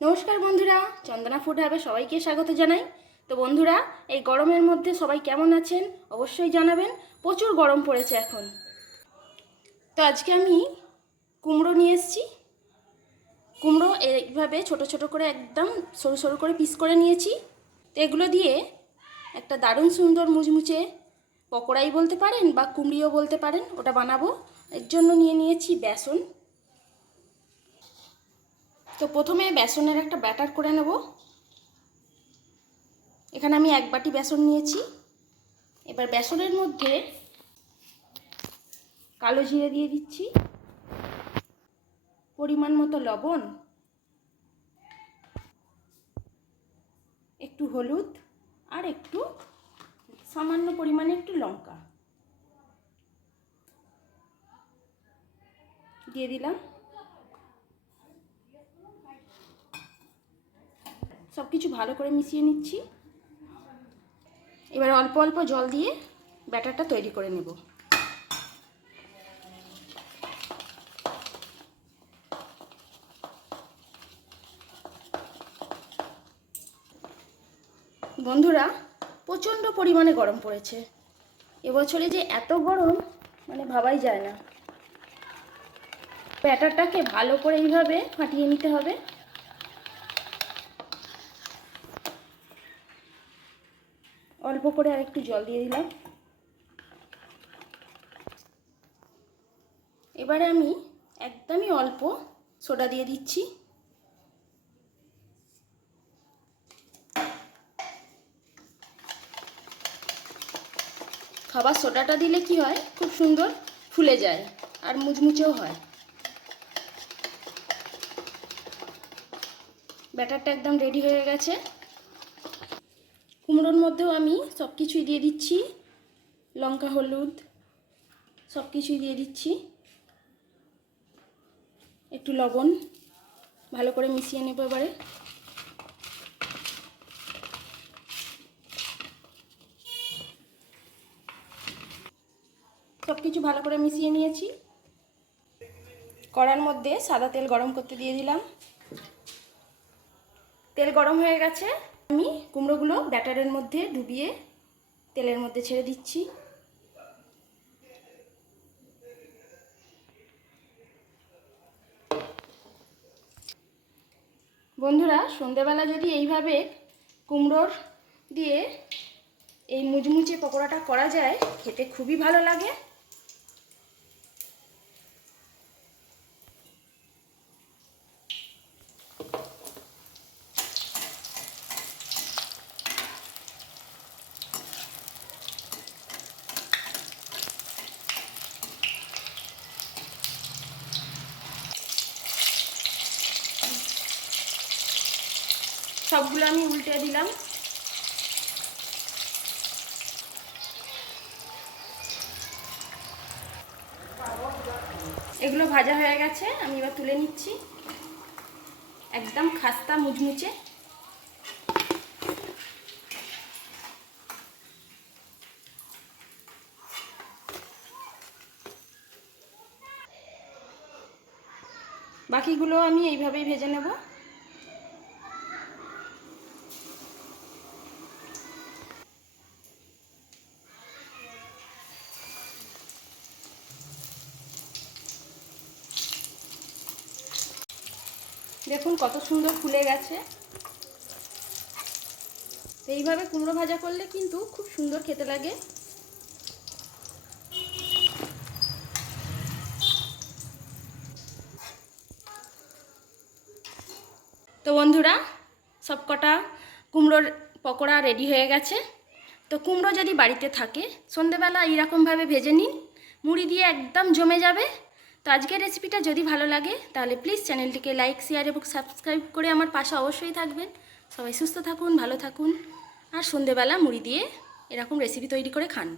নমস্কার বন্ধুরা, চন্দনা ফুড হাবে সবাইকে স্বাগত জানাই। তো বন্ধুরা, এই গরমের মধ্যে সবাই কেমন আছেন অবশ্যই জানাবেন। প্রচুর গরম পড়েছে এখন। তো আজকে আমি কুমড়ো নিয়ে এসেছি। কুমড়ো এইভাবে ছোট ছোট করে একদম সরু সরু করে পিস করে নিয়েছি। তো এগুলো দিয়ে একটা দারুণ সুন্দর মুচমুচে পকোড়াই বলতে পারেন বা কুমড়িও বলতে পারেন, ওটা বানাবো। এর জন্য নিয়ে নিয়েছি বেসন। তো প্রথমে বেসনের একটা ব্যাটার করে নেব। এখানে আমি 1 বাটি বেসন নিয়েছি। এবার বেসনের মধ্যে কালো জিরে দিয়ে দিচ্ছি, পরিমাণ মতো লবণ, একটু হলুদ আর একটু সামান্য পরিমাণে একটু লঙ্কা দিয়ে দিলাম। সব কিছু ভালো করে মিশিয়ে নিচ্ছি। এবার অল্প অল্প জল দিয়ে ব্যাটারটা তৈরি করে নেব। বন্ধুরা, প্রচণ্ড পরিমাণে গরম পড়েছে। এবছরে যে এত গরম মানে ভাবাই যায় না। ব্যাটারটাকে ভালো করে এইভাবে ফাটিয়ে নিতে হবে। অল্প করে আর একটু জল দিয়ে দিলাম। এবারে আমি একদমই অল্প সোডা দিয়ে দিচ্ছি। খাবার সোডাটা দিলে কি হয়, খুব সুন্দর ফুলে যায় আর মুচমুচেও হয়। ব্যাটারটা একদম রেডি হয়ে গেছে। কুমড়োর মধ্যেও আমি সব কিছুই দিয়ে দিচ্ছি, লঙ্কা হলুদ সব কিছুই দিয়ে দিচ্ছি, একটু লবণ, ভালো করে মিশিয়ে নেব। এবারে সব কিছু ভালো করে মিশিয়ে নিয়েছি। কড়ার মধ্যে সাদা তেল গরম করতে দিয়ে দিলাম। তেল গরম হয়ে গেছে। আমি কুমড়োগুলো ব্যাটারের মধ্যে ডুবিয়ে তেলের মধ্যে ছেড়ে দিচ্ছি। বন্ধুরা, সন্ধেবেলা যদি এইভাবে কুমড়োর দিয়ে এই মুচমুচে পকোড়াটা করা যায়, খেতে খুবই ভালো লাগে। সবগুলো আমি উল্টে দিলাম। এগুলো ভাজা হয়ে গেছে, আমি এবার তুলে নিচ্ছি। একদম খাস্তা মুচমুচে। বাকিগুলো আমি এইভাবেই ভেজে নেব। দেখুন কত সুন্দর ফুলে গেছে। এইভাবে কুমড়ো ভাজা করলে কিন্তু খুব সুন্দর খেতে লাগে। তো বন্ধুরা, সবকটা কুমড়োর পকোড়া রেডি হয়ে গেছে। তো কুমড়ো যদি বাড়িতে থাকে, সন্ধেবেলা এইরকমভাবে ভেজে নিন, মুড়ি দিয়ে একদম জমে যাবে। তো আজকের রেসিপিটা যদি ভালো লাগে তাহলে প্লিজ চ্যানেলটিকে লাইক, শেয়ার এবং সাবস্ক্রাইব করে আমার পাশে অবশ্যই থাকবেন। সবাই সুস্থ থাকুন, ভালো থাকুন, আর সন্ধেবেলা মুড়ি দিয়ে এরকম রেসিপি তৈরি করে খান।